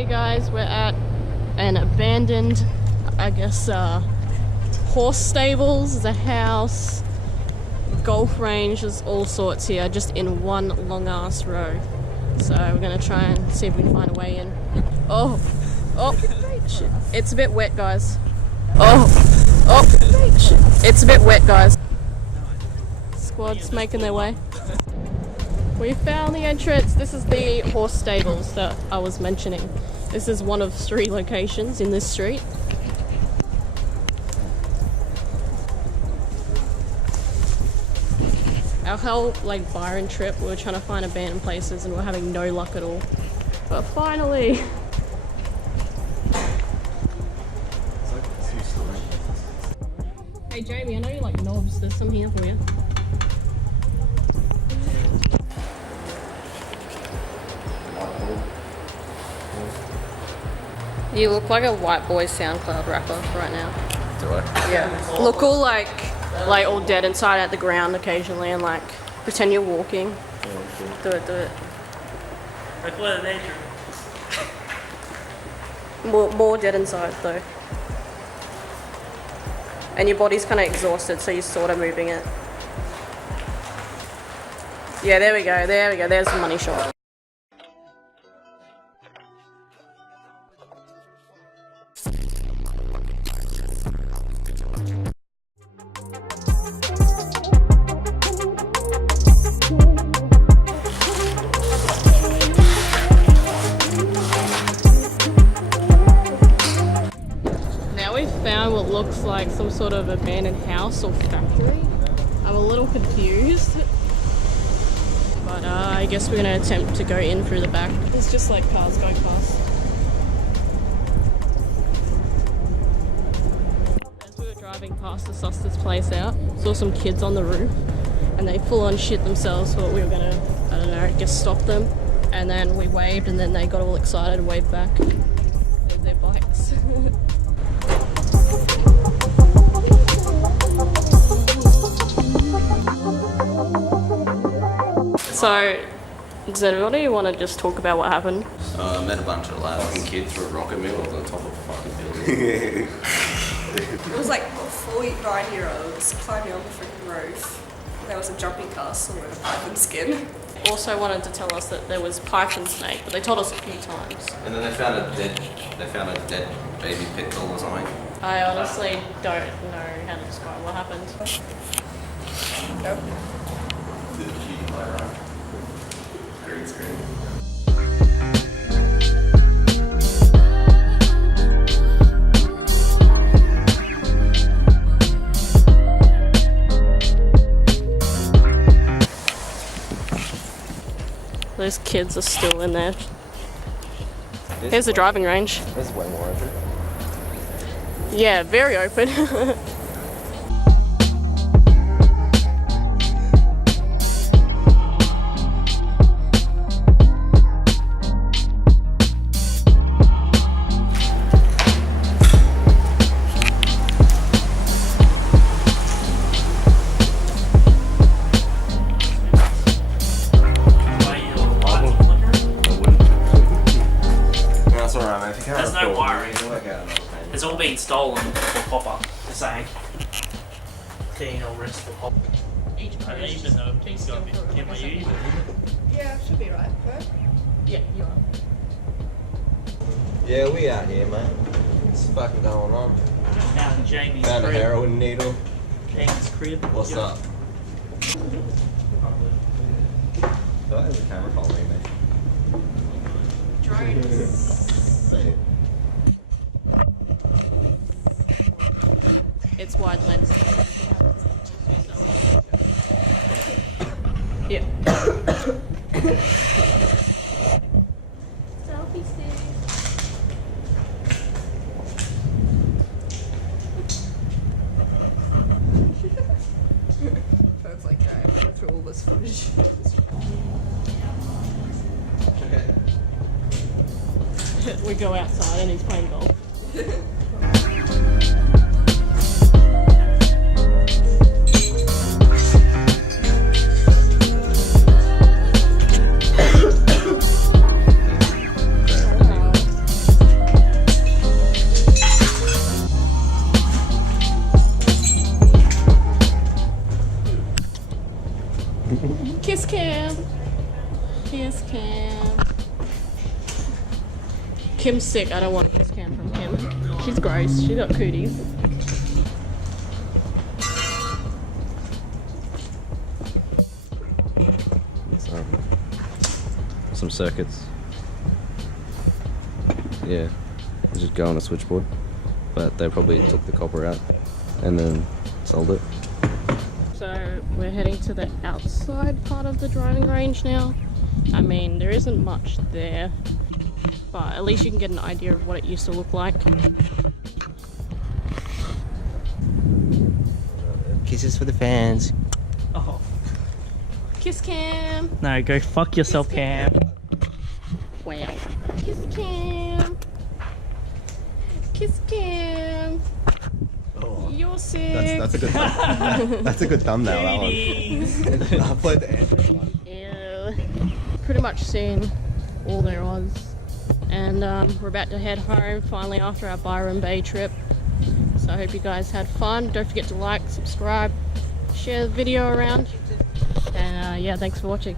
Hey guys, we're at an abandoned, I guess, horse stables. There's a house, golf range, there's all sorts here, just in one long ass row. So we're gonna try and see if we can find a way in. Oh, shit. It's a bit wet, guys. Shit. It's a bit wet, guys. Squad's making their way. We found the entrance. This is the horse stables that I was mentioning. This is one of 3 locations in this street. Our whole Byron trip, we were trying to find abandoned places and we're having no luck at all. But finally! Hey Jamie, I know you like knobs. There's some here for you. You look like a white boy SoundCloud rapper right now. Do I? Yeah. Look all like all dead inside at the ground occasionally and pretend you're walking. Do it. Like what nature. More dead inside though. And your body's kind of exhausted, so you're sort of moving it. Yeah, there we go. There's the money shot. Found what looks like some sort of abandoned house or factory. I'm a little confused, but I guess we're gonna attempt to go in through the back. There's just cars going past. As we were driving past to suss this place out, saw some kids on the roof and they full on shit themselves. Thought we were gonna, I don't know, I guess stop them, and then we waved and then they got all excited and waved back. There's their bikes. So, does anybody want to just talk about what happened? I met a bunch of fucking kids through a rocket mill on the top of a fucking building. It was 49-year-olds climbing on the freaking roof. There was a jumping castle and a python skin. Also wanted to tell us that there was python snake, but they told us a few times. And then they found a dead baby pit bull or something. I honestly don't know how to describe what happened. Nope. Green screen. Those kids are still in there. Here's the driving range. This is way more open. Yeah, very open. There's no wiring. It's all been stolen for copper. Just saying. Keen or risk for copper. I don't even know if he's got a bit of KMU. Yeah, should be right. Yeah, you are. Yeah, we out here, man. What's fucking going on? Found Jamie's Found a crib. heroin needle. Jamie's crib. What's up? Why is the camera following me? Drones. It's wide lens. Yeah. Selfie stick. Folks like that. Go through all this footage. We go outside and he's playing golf. Kiss cam. Kim's sick. I don't want a kiss cam from Kim. She's gross. She got cooties. Some circuits. Yeah, just go on a switchboard, but they probably took the copper out and then sold it. So we're heading to the outside part of the driving range now. I mean, there isn't much there, but at least you can get an idea of what it used to look like. Kisses for the fans. Oh. Kiss cam. No, go fuck yourself, Cam. Wow. Kiss cam. Kiss cam. Oh, You're sick. that's a good that's a good thumbnail, that one. I'll play the answer one. Yeah. Pretty much seen all there was. And we're about to head home finally after our Byron Bay trip. So I hope you guys had fun. Don't forget to like, subscribe, share the video around. And yeah, thanks for watching.